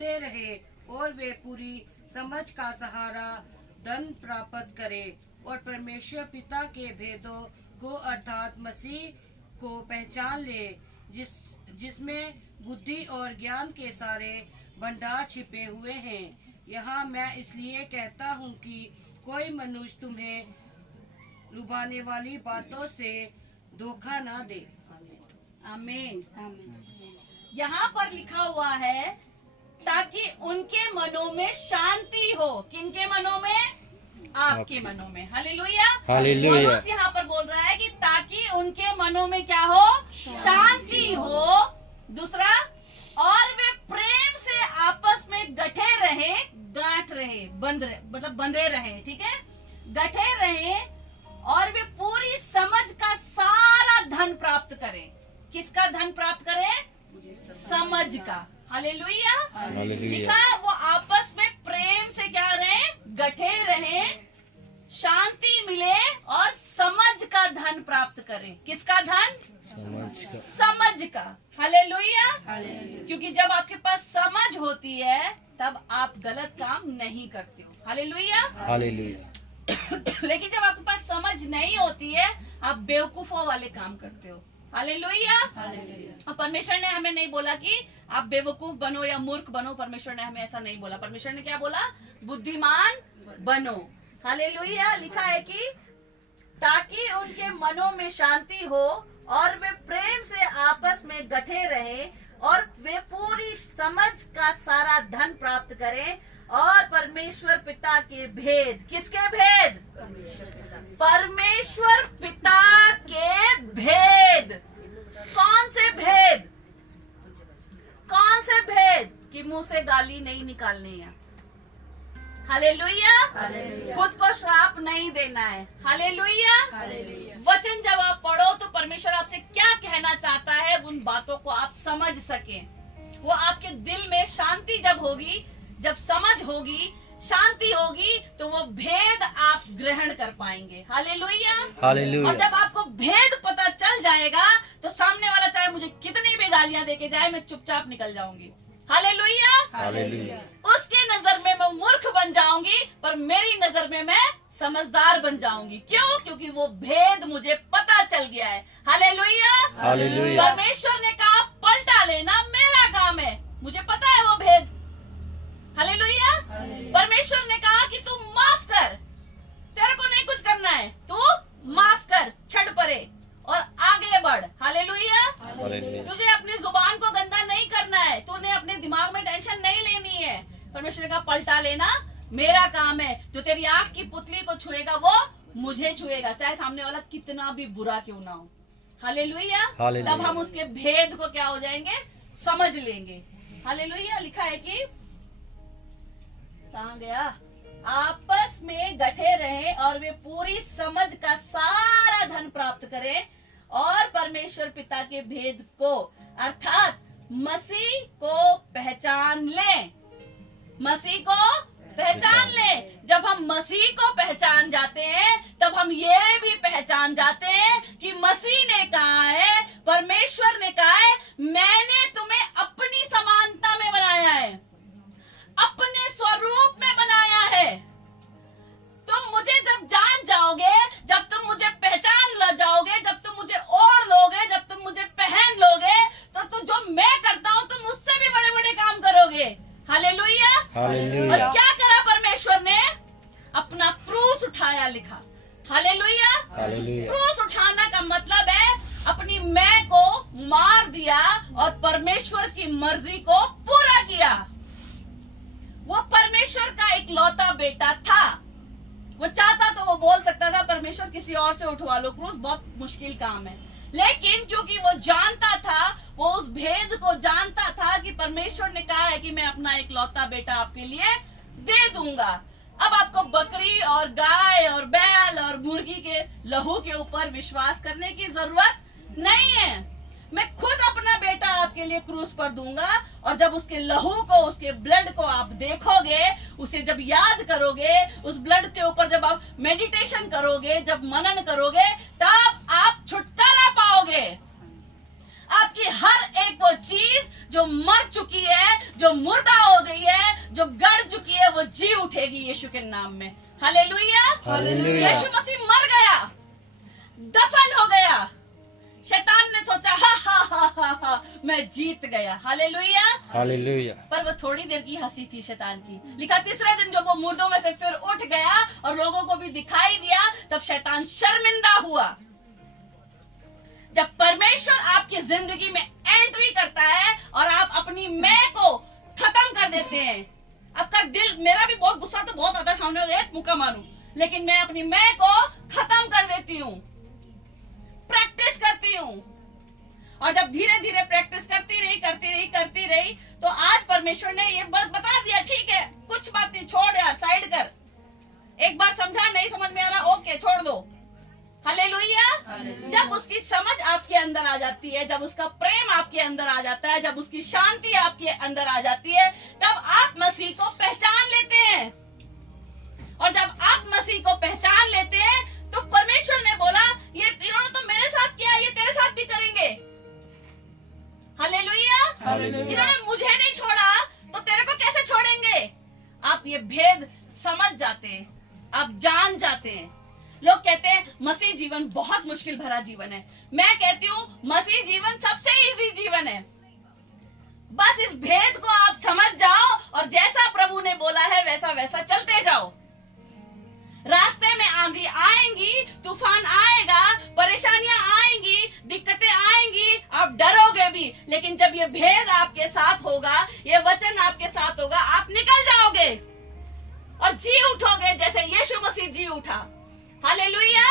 दे रहे और वे पूरी समझ का सहारा धन प्राप्त करें और परमेश्वर पिता के भेदों को अर्थात मसीह को पहचान ले जिसमें बुद्धि और ज्ञान के सारे भंडार छिपे हुए हैं। यहाँ मैं इसलिए कहता हूँ कि कोई मनुष्य तुम्हें लुभाने वाली बातों से धोखा न दे। आमीन। यहाँ पर लिखा हुआ है ताकि उनके मनों में शांति हो। किनके मनों में? आपके मनों में। हालेलुया। हालेलुया। पौलुस यहाँ पर बोल रहा है कि ताकि उनके मनों में क्या हो? शांति हो। दूसरा, और वे प्रेम से आपस में गठे रहे, गांठ रहे, मतलब बंधे रहे। ठीक है, गठे रहे और वे पूरी समझ का सारा धन प्राप्त करें। किसका धन प्राप्त करें? समझ का। हालेलुया। लिखा वो आपस में प्रेम से क्या रहे? गठे रहे, शांति मिले और समझ का धन प्राप्त करें। किसका धन? समझ का। हालेलुया। क्योंकि जब आपके पास समझ होती है तब आप गलत काम नहीं करते हो। हालेलुया। हालेलुया। लेकिन जब आपके पास समझ नहीं होती है आप बेवकूफों वाले काम करते हो। हालेलुया। और परमेश्वर ने हमें नहीं बोला कि आप बेवकूफ बनो या मूर्ख बनो। परमेश्वर ने हमें ऐसा नहीं बोला। परमेश्वर ने क्या बोला? बुद्धिमान बनो। हालेलुया। लिखा है कि ताकि उनके मनों में शांति हो और वे प्रेम से आपस में गठे रहे और वे पूरी समझ का सारा धन प्राप्त करें और परमेश्वर पिता के भेद। किसके भेद? परमेश्वर पिता के भेद। कौन से भेद? कौन से भेद? कि मुंह से गाली नहीं निकालनी है। हालेलुया। खुद को श्राप नहीं देना है। हालेलुया। वचन जब आप पढ़ो तो परमेश्वर आपसे क्या कहना चाहता है उन बातों को आप समझ सकें। वो आपके दिल में शांति जब होगी, जब समझ होगी, शांति होगी तो वो भेद आप ग्रहण कर पाएंगे। हालेलुया। हालेलुया। और जब आपको भेद पता चल जाएगा तो सामने वाला चाहे मुझे कितनी भी गालियां देके जाए, मैं चुपचाप निकल जाऊंगी। हालेलुया। हालेलुया। उसके नजर में मैं मूर्ख बन जाऊंगी पर मेरी नजर में मैं समझदार बन जाऊंगी। क्यों? क्योंकि वो भेद मुझे पता चल गया है। हालेलुया। हालेलुया। परमेश्वर ने कहा पलटा लेना मेरा काम है, मुझे पता है वो भेद। हालेलुया। परमेश्वर ने कहा कि तू माफ कर, तेरे को नहीं कुछ करना है, तू माफ कर, छड़ परे और आगे बढ़। हालेलुया। तुझे अपनी जुबान को गंदा नहीं करना है, तूने अपने दिमाग में टेंशन नहीं लेनी है। परमेश्वर ने कहा पलटा लेना मेरा काम है। जो तेरी आंख की पुतली को छुएगा वो मुझे छुएगा, चाहे सामने वाला कितना भी बुरा क्यों ना हो। हालेलुया। तब हम उसके भेद को क्या हो जाएंगे? समझ लेंगे। हालेलुया। लिखा है कि कहाँ गया? आपस में गठे रहे और वे पूरी समझ का सारा धन प्राप्त करें और परमेश्वर पिता के भेद को अर्थात मसीह को पहचान लें। मसीह को पहचान लें। जब हम मसीह को पहचान जाते हैं तब हम ये भी पहचान जाते हैं कि मसीह ने कहा है, परमेश्वर ने कहा है, मैंने तुम्हें अपनी समानता में बनाया है, अपने स्वरूप में बनाया है। तुम मुझे जब जान जाओगे, जब तुम मुझे पहचान जाओगे, जब तुम मुझे ओढ़ लोगे, जब तुम मुझे पहन लोगे तो जो मैं करता हूँ तुम उससे भी बड़े बड़े काम करोगे। हालेलुया। और क्या करा परमेश्वर ने? अपना क्रूस उठाया। लिखा हालेलुया। क्रूस उठाना का मतलब है अपनी मैं को मार दिया और परमेश्वर की मर्जी को पूरा किया। वो परमेश्वर का इकलौता बेटा था। वो चाहता तो वो बोल सकता था परमेश्वर किसी और से उठवा लो क्रूस, बहुत मुश्किल काम है। लेकिन क्योंकि वो जानता था, वो उस भेद को जानता था कि परमेश्वर ने कहा है कि मैं अपना इकलौता बेटा आपके लिए दे दूंगा। अब आपको बकरी और गाय और बैल और मुर्गी के लहू के ऊपर विश्वास करने की जरूरत नहीं है। मैं खुद अपना बेटा आपके लिए क्रूस पर दूंगा और जब उसके लहू को, उसके ब्लड को आप देखोगे, उसे जब याद करोगे, उस ब्लड के ऊपर जब आप मेडिटेशन करोगे, जब मनन करोगे, तब आप छुटकारा पाओगे। आपकी हर एक वो चीज जो मर चुकी है, जो मुर्दा हो गई है, जो गड़ चुकी है, वो जी उठेगी यीशु के नाम में। हालेलुया। हालेलुया। यीशु मसीह मर गया, दफन हो गया। शैतान ने सोचा हा मैं जीत गया। हालेलुया। हालेलुया। पर वो थोड़ी देर की हंसी थी शैतान की। लिखा तीसरे दिन जब वो मुर्दों में से फिर उठ गया और लोगों को भी दिखाई दिया, तब शैतान शर्मिंदा हुआ। जब परमेश्वर आपकी जिंदगी में एंट्री करता है और आप अपनी मैं को खत्म कर देते हैं, आपका दिल, मेरा भी बहुत गुस्सा तो बहुत आता है, सामने एक मुक्का मारूं, लेकिन मैं अपनी मैं को खत्म कर देती हूँ, प्रैक्टिस करती हूँ। और जब धीरे धीरे प्रैक्टिस करती रही तो आज परमेश्वर ने ये बता दिया, ठीक है कुछ बात नहीं, छोड़ यार, साइड कर। एक बार समझा, नहीं समझ में आ रहा, ओके छोड़ दो। हालेलुया। जब उसकी समझ आपके अंदर आ जाती है, जब उसका प्रेम आपके अंदर आ जाता है, जब उसकी शांति आपके अंदर आ जाती है, तब आप मसीह को पहचान लेते हैं। और जब आप मसीह को पहचान लेते हैं तो परमेश्वर ने बोला, ये इन्होंने तो मेरे साथ किया, ये तेरे साथ भी करेंगे। हालेलुया। इन्होंने मुझे नहीं छोड़ा तो तेरे को कैसे छोड़ेंगे। आप ये भेद समझ जाते हैं, आप जान जाते हैं। लोग कहते हैं मसीह जीवन बहुत मुश्किल भरा जीवन है। मैं कहती हूँ मसीह जीवन सबसे इजी जीवन है। बस इस भेद को आप समझ जाओ और जैसा प्रभु ने बोला है वैसा वैसा चलते जाओ। रास्ते में आंधी आएंगी, तूफान आएगा, परेशानियां आएंगी, दिक्कतें आएंगी, आप डरोगे भी, लेकिन जब ये भेद आपके साथ होगा, ये वचन आपके साथ होगा, आप निकल जाओगे और जी उठोगे जैसे यीशु मसीह जी उठा। हालेलुया।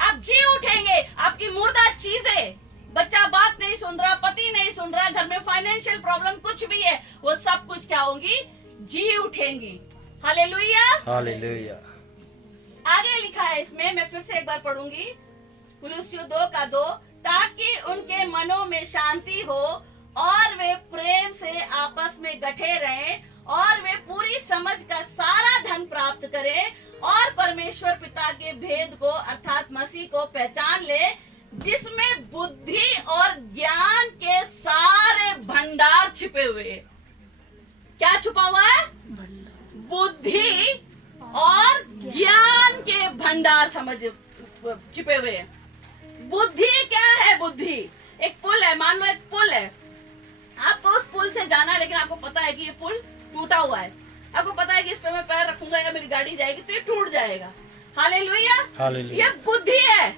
आप जी उठेंगे। आपकी मुर्दा चीजें, बच्चा बात नहीं सुन रहा, पति नहीं सुन रहा, घर में फाइनेंशियल प्रॉब्लम कुछ भी है, वो सब कुछ क्या होंगी, जी उठेंगी। हालेलुया। हालेलुया। आगे लिखा है इसमें, मैं फिर से एक बार पढ़ूंगी, कुलुस्सियों 2:2, ताकि उनके मनों में शांति हो और वे प्रेम से आपस में गठे रहें और वे पूरी समझ का सारा धन प्राप्त करें और परमेश्वर पिता के भेद को अर्थात मसीह को पहचान ले, जिसमें बुद्धि और ज्ञान के सारे भंडार छिपे हुए हैं। क्या छुपा हुआ है? बुद्धि और ज्ञान के भंडार समझ छिपे हुए हैं। बुद्धि क्या है? बुद्धि एक पुल है, मान लो एक पुल है, आपको उस पुल से जाना है, लेकिन आपको पता है कि ये पुल टूटा हुआ है, आपको पता है कि इस पे मैं पैर रखूंगा या मेरी गाड़ी जाएगी तो ये टूट जाएगा। हालेलुया। हालेलुया। ये बुद्धि है,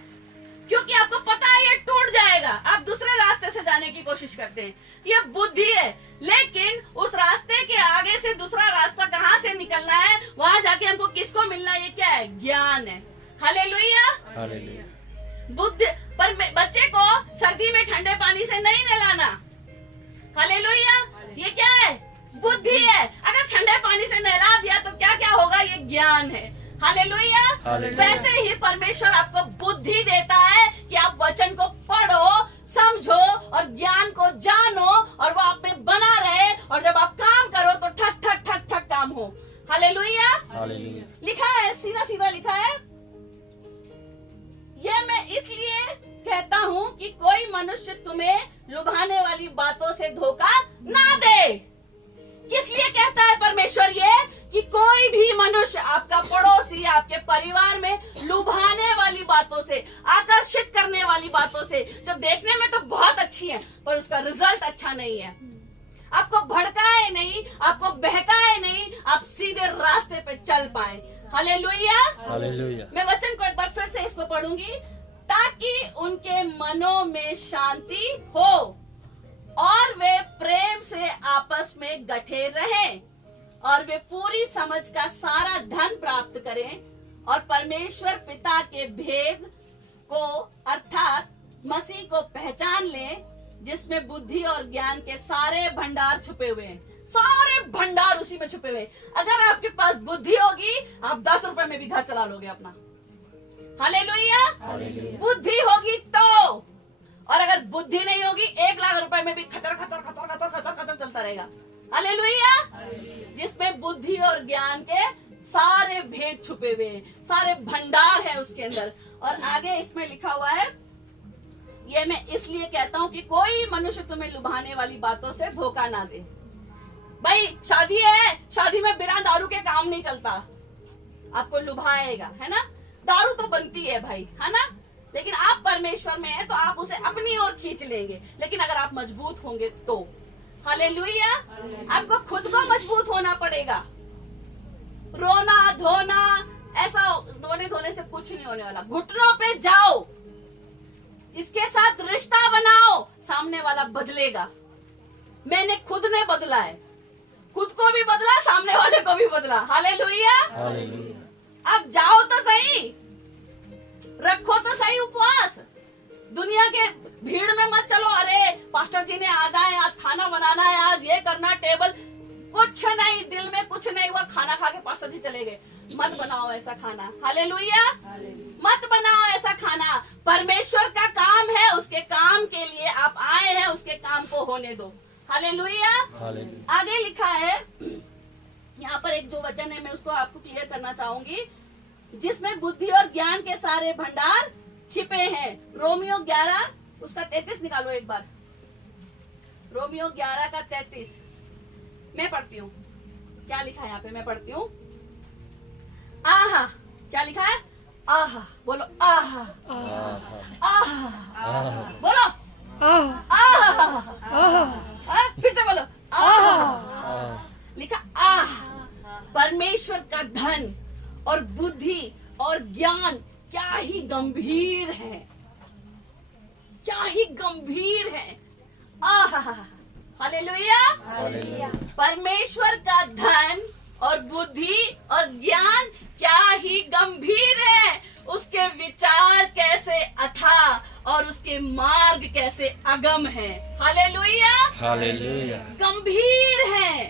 क्योंकि आपको पता है ये टूट जाएगा, आप दूसरे रास्ते से जाने की कोशिश करते हैं, ये बुद्धि है। लेकिन उस रास्ते के आगे से दूसरा रास्ता कहाँ से निकलना है, वहां जाके हमको किसको मिलना है, ये क्या है? ज्ञान है। हालेलुया। हालेलुया। बुद्धि पर बच्चे को सर्दी में ठंडे पानी से नहीं नहलाना। हालेलुया। ये क्या है? बुद्धि है। अगर ठंडे पानी से नहला दिया तो क्या क्या होगा? ये ज्ञान है। हालेलुया। वैसे ही परमेश्वर आपको बुद्धि देता है कि आप वचन को पढ़ो, समझो और ज्ञान को जानो और वो आप में बना रहे, और जब आप काम करो तो ठक ठक ठक ठक काम हो। हालेलुया। हालेलुया। लिखा है, सीधा सीधा लिखा है, ये मैं इसलिए कहता हूँ कि कोई मनुष्य तुम्हें लुभाने वाली बातों से धोखा ना दे। किस लिए कहता है परमेश्वर ये? कि कोई भी मनुष्य, आपका पड़ोसी, आपके परिवार में लुभाने वाली बातों से, आकर्षित करने वाली बातों से, जो देखने में तो बहुत अच्छी है पर उसका रिजल्ट अच्छा नहीं है, आपको भड़काए नहीं, आपको बहकाए नहीं, आप सीधे रास्ते पे चल पाए। हालेलुया। हालेलुया। मैं वचन को एक बार फिर से इसको पढ़ूंगी, ताकि उनके मनों में शांति हो और वे प्रेम से आपस में गठे रहें और वे पूरी समझ का सारा धन प्राप्त करें और परमेश्वर पिता के भेद को अर्थात मसीह को पहचान लें, जिसमें बुद्धि और ज्ञान के सारे भंडार छुपे हुए हैं। सारे भंडार उसी में छुपे हुए हैं। अगर आपके पास बुद्धि होगी, आप 10 रुपए में भी घर चला लोगे अपना। हालेलुया। बुद्धि होगी तो, और अगर बुद्धि नहीं होगी 1 लाख रुपए में भी खतर खतर खतर खतर खतर खतर चलता रहेगा। हालेलुया। जिसमें बुद्धि और ज्ञान के सारे भेद छुपे हुए हैं, सारे भंडार है उसके अंदर। और आगे इसमें लिखा हुआ है, ये मैं इसलिए कहता हूँ कि कोई मनुष्य तुम्हें लुभाने वाली बातों से धोखा ना दे। भाई शादी है, शादी में बिना दारू के काम नहीं चलता, आपको लुभाएगा, है ना। दारू तो बनती है भाई, है ना, लेकिन आप परमेश्वर में हैं तो आप उसे अपनी ओर खींच लेंगे, लेकिन अगर आप मजबूत होंगे तो। हालेलुया। आपको खुद को मजबूत होना पड़ेगा। रोना धोना, ऐसा रोने धोने से कुछ नहीं होने वाला। घुटनों पे जाओ, इसके साथ रिश्ता बनाओ, सामने वाला बदलेगा। मैंने खुद ने बदला है, खुद को भी बदला, सामने वाले को भी बदला। हालेलुया। अब जाओ तो सही, रखो तो सही उपवास। दुनिया के भीड़ में मत चलो, अरे पास्टर जी ने आना है, आज खाना बनाना है, आज ये करना, टेबल, कुछ नहीं, दिल में कुछ नहीं हुआ, खाना खा के पास्टर जी चले गए। मत बनाओ ऐसा खाना। हालेलुया। मत बनाओ ऐसा खाना। परमेश्वर का काम है, उसके काम के लिए आप आए हैं, उसके काम को होने दो। हालेलुया। आगे लिखा है, यहाँ पर एक जो वचन है मैं उसको आपको क्लियर करना चाहूंगी, जिसमें बुद्धि और ज्ञान के सारे भंडार छिपे हैं। रोमियो 11 उसका 33 निकालो एक बार। रोमियो 11 का 33 मैं पढ़ती हूँ। क्या लिखा है यहाँ पे, मैं पढ़ती हूँ। आहा, क्या लिखा है? आहा, बोलो आहा, आहा, बोलो आहा, फिर से बोलो आहा। लिखा आहा। परमेश्वर का धन और बुद्धि और ज्ञान क्या ही गंभीर है, क्या ही गंभीर है। आहा। हालेलुया। परमेश्वर का धन और बुद्धि और ज्ञान क्या ही गंभीर है। उसके विचार कैसे अथाह और उसके मार्ग कैसे अगम है। हालेलुया। हालेलुया। गंभीर है,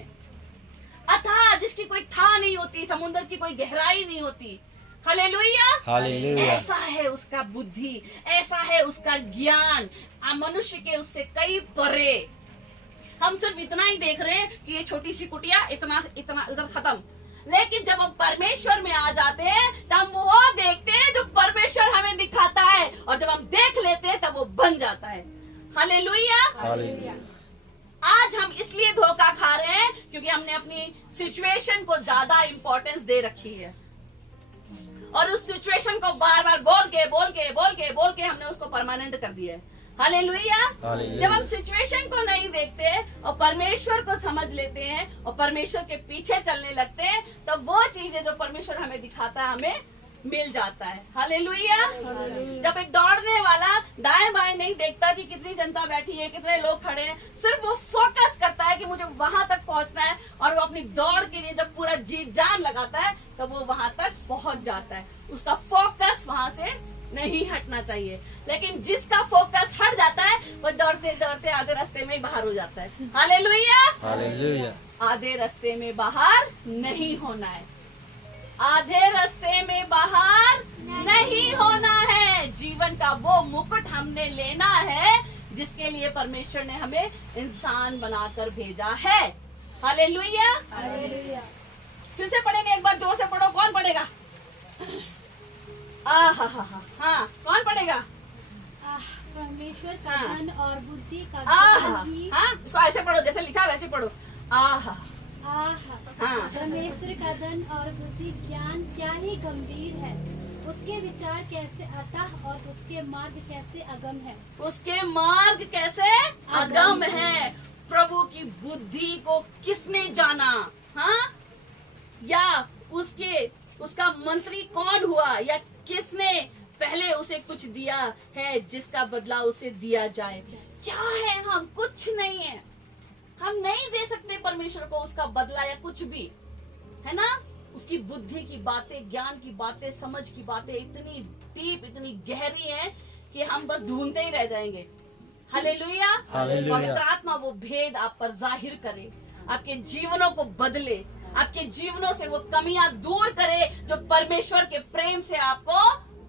अथाह, जिसकी कोई था नहीं होती, समुद्र की कोई गहराई नहीं होती। हालेलुया। हालेलुया। ऐसा है उसका बुद्धि, ऐसा है उसका ज्ञान, मनुष्य के उससे कई परे। हम सिर्फ इतना ही देख रहे हैं कि ये छोटी सी कुटिया, इतना इतना इधर खत्म, लेकिन जब हम परमेश्वर में आ जाते हैं तब हम वो देखते हैं जो परमेश्वर हमें दिखाता है, और जब हम देख लेते हैं तब वो बन जाता है। हालेलुया। हालेलुया। आज हम इसलिए धोखा खा रहे हैं क्योंकि हमने अपनी सिचुएशन को ज्यादा इंपॉर्टेंस दे रखी है, और उस सिचुएशन को बार बार बोल के हमने उसको परमानेंट कर दिया है। हालेलुया। जब हम सिचुएशन को नहीं देखते और परमेश्वर को समझ लेते हैं और परमेश्वर के पीछे चलने लगते हैं, तब वो चीजें जो परमेश्वर हमें दिखाता है हमें मिल जाता है। हालेलुया। जब एक दौड़ने वाला दाएं बाएं नहीं देखता कि कितनी जनता बैठी है, कितने लोग खड़े हैं, सिर्फ वो फोकस करता है कि मुझे वहां तक पहुंचना है, और वो अपनी दौड़ के लिए जब पूरा जी जान लगाता है तब वो वहां तक पहुंच जाता है। उसका फोकस वहां से नहीं हटना चाहिए, लेकिन जिसका फोकस हट जाता है वो दौड़ते दौड़ते आधे रास्ते में बाहर हो जाता है। हालेलुया। हालेलुया। आधे रास्ते में बाहर नहीं होना है, आधे रास्ते में बाहर नहीं होना है। जीवन का वो मुकुट हमने लेना है जिसके लिए परमेश्वर ने हमें इंसान बनाकर भेजा है। हालेलुया। फिर से पढ़ेंगे, एक बार जोर से पढ़ो। कौन पढ़ेगा? हाँ, कौन पढ़ेगा? परमेश्वर का धन और बुद्धि का ज्ञान ही इसको ऐसे पढ़ो, जैसे लिखा वैसे पढ़ो। हाँ। परमेश्वर का धन और बुद्धि ज्ञान क्या ही गंभीर है, उसके विचार कैसे अथाह और उसके मार्ग कैसे अगम है। उसके मार्ग कैसे अगम है। प्रभु की बुद्धि को किसने जाना? हाँ, या उसका मंत्री कौन हुआ, या किसने पहले उसे कुछ दिया है जिसका बदला उसे दिया जाए? क्या है? हम कुछ नहीं है, हम नहीं दे सकते परमेश्वर को उसका बदला या कुछ भी, है ना। उसकी बुद्धि की बातें, ज्ञान की बातें, समझ की बातें इतनी डीप, इतनी गहरी हैं कि हम बस ढूंढते ही रह जाएंगे। हालेलुया। पवित्र आत्मा वो भेद आप पर जाहिर करे, आपके जीवनों को बदले, आपके जीवनों से वो कमियां दूर करे जो परमेश्वर के प्रेम से आपको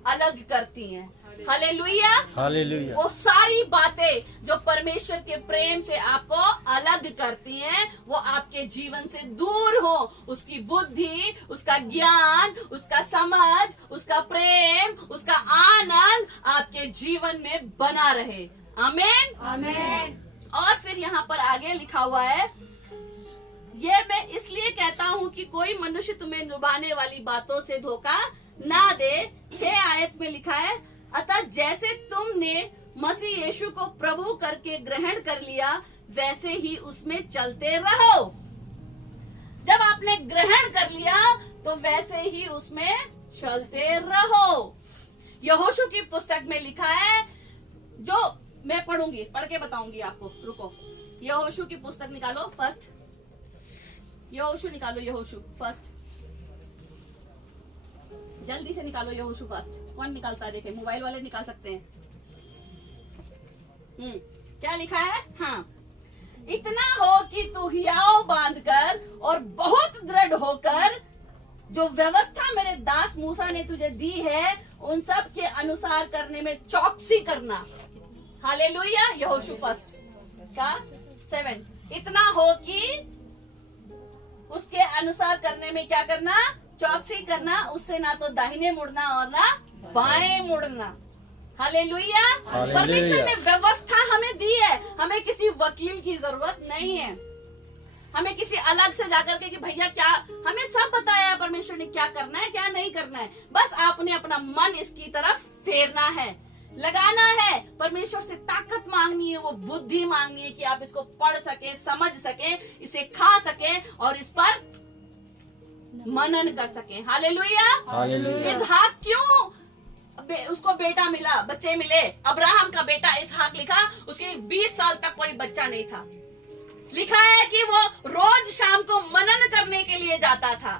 अलग करती हैं। हालेलुया। हालेलुया। वो सारी बातें जो परमेश्वर के प्रेम से आपको अलग करती हैं, वो आपके जीवन से दूर हो। उसकी बुद्धि, उसका ज्ञान, उसका समझ, उसका प्रेम, उसका आनंद आपके जीवन में बना रहे। आमीन। आमेन। और फिर यहाँ पर आगे लिखा हुआ है, ये मैं इसलिए कहता हूँ कि कोई मनुष्य तुम्हें लुभाने वाली बातों से धोखा ना दे। 6 आयत में लिखा है, अतः जैसे तुमने मसीह यीशु को प्रभु करके ग्रहण कर लिया, वैसे ही उसमें चलते रहो। जब आपने ग्रहण कर लिया तो वैसे ही उसमें चलते रहो। यहोशू की पुस्तक में लिखा है, जो मैं पढ़ूंगी, पढ़ के बताऊंगी आपको। रुको, यहोशू की पुस्तक निकालो फर्स्ट, यहोशू निकालो, यहोशू फर्स्ट, जल्दी से निकालो यहोशू फर्स्ट। कौन निकालता है देखे, मोबाइल वाले निकाल सकते हैं। क्या लिखा है? हाँ, इतना हो कि तू हियाव बांधकर और बहुत दृढ़ होकर जो व्यवस्था मेरे दास मूसा ने तुझे दी है, उन सब के अनुसार करने में चौकसी करना। हालेलुया। यहोशू फर्स्ट का 7, इतना हो कि उसके अनुसार करने में क्या करना? चौकसी करना, उससे ना तो दाहिने मुड़ना और ना बाएं मुड़ना। हालेलुया। हालेलुया। परमेश्वर ने व्यवस्था हमें दी है, हमें किसी वकील की जरूरत नहीं है, हमें किसी अलग से जाकर के कि भैया क्या, हमें सब बताया है परमेश्वर ने क्या करना है क्या नहीं करना है। बस आपने अपना मन इसकी तरफ फेरना है, लगाना है। परमेश्वर से ताकत मांगनी है, वो बुद्धि मांगनी है कि आप इसको पढ़ सके, समझ सके, इसे खा सके और इस पर मनन कर सके। हालेलुया। हालेलुया। इसहाक क्यों उसको बेटा मिला, बच्चे मिले? अब्राहम का बेटा इसहाक लिखा, उसके 20 साल तक कोई बच्चा नहीं था। लिखा है कि वो रोज शाम को मनन करने के लिए जाता था।